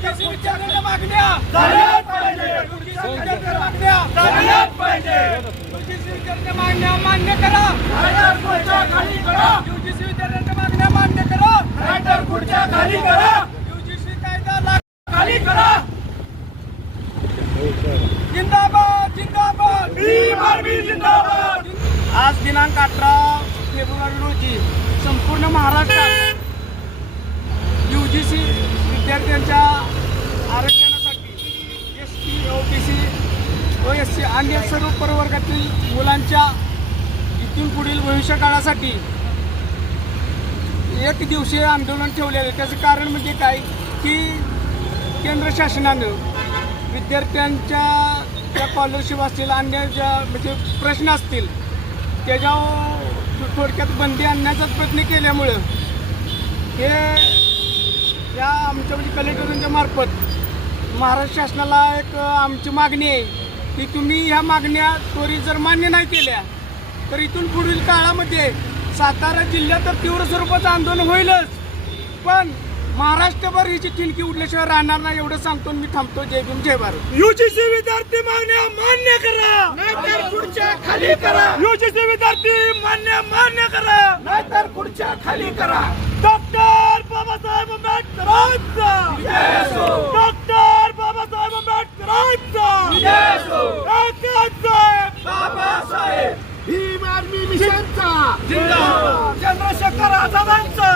UGC मागण्या. झाल्याच पाहिजे. UGC मागण्या. झाल्याच पाहिजे. UGC विद्यार्थ्यांच्या मागण्या मान्य करा. नाहीतर खुर्च्या खाली करा. UGC विद्यार्थ्यांच्या मागण्या मान्य करा. नाहीतर खुर्च्या खाली करा. UGC कायदा लागू खाली करा. जिंदाबाद जिंदाबाद. भीम आर्मी जिंदाबाद. आज दिनांक अठरा फेब्रुवारी रोजी संपूर्ण महाराष्ट्रात यू जी सी विद्यार्थ्यांच्या आरक्षणासाठी S T O B C व एस सी अन्य सर्व प्रवर्गातील मुलांच्या इथून पुढील भविष्यकाळासाठी एक दिवसीय आंदोलन ठेवलेलं आहे. त्याचं कारण म्हणजे काय? की केंद्र शासनानं विद्यार्थ्यांच्या ज्या स्कॉलरशिप असतील अन्य ज्या म्हणजे प्रश्न असतील त्याच्यावर थोडक्यात बंदी आणण्याचा प्रयत्न केल्यामुळं हे या आमच्या म्हणजे कलेक्टरांच्या मार्फत महाराष्ट्र शासनाला एक आमची मागणी आहे. की तुम्ही ह्या मागण्या त्वरित जर मान्य नाही केल्या तर इथून पुढील काळामध्ये सातारा जिल्ह्यात तर तीव्र स्वरूपाचं आंदोलन होईलच. पण महाराष्ट्रभर हिची ठिणकी उडल्याशिवाय राहणार नाही एवढं सांगतो मी थांबतो. जय भीम जय भारत. युजीसी विद्यार्थी मागण्या मान्य करा. नाहीतर खुर्च्या खाली करा. युजीसी विद्यार्थी मान्य मान्य करा. नाहीतर खुर्च्या खाली करा. डॉक्टर बाबासाहेब आंबेडकरांचा डॉक्टर बाबासाहेब आंबेडकरांचा काकासाहेब बाबासाहेब भीम आर्मी मिशनचा जिंदाबाद चंद्रशेखर आझादांचा.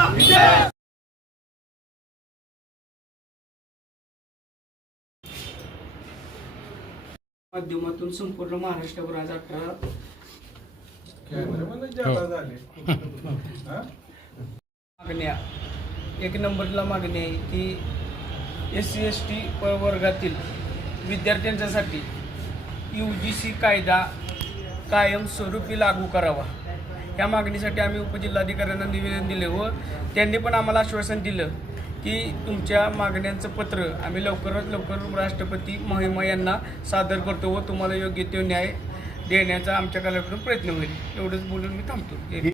माध्यमातून संपूर्ण महाराष्ट्रावर आज अठरा मागण्या. एक नंबरला मागणी आहे की एस सी एस टी प्रवर्गातील विद्यार्थ्यांच्यासाठी यू जी सी कायदा कायमस्वरूपी लागू करावा. या मागणीसाठी आम्ही उपजिल्हाधिकाऱ्यांना निवेदन दिले व त्यांनी पण आम्हाला आश्वासन दिलं की तुमच्या मागण्यांचं पत्र आम्ही लवकरात लवकर राष्ट्रपती महिमा यांना सादर करतो व तुम्हाला योग्य तो न्याय देण्याचा आमच्या कलाकडून प्रयत्न होईल. एवढंच बोलून मी थांबतो.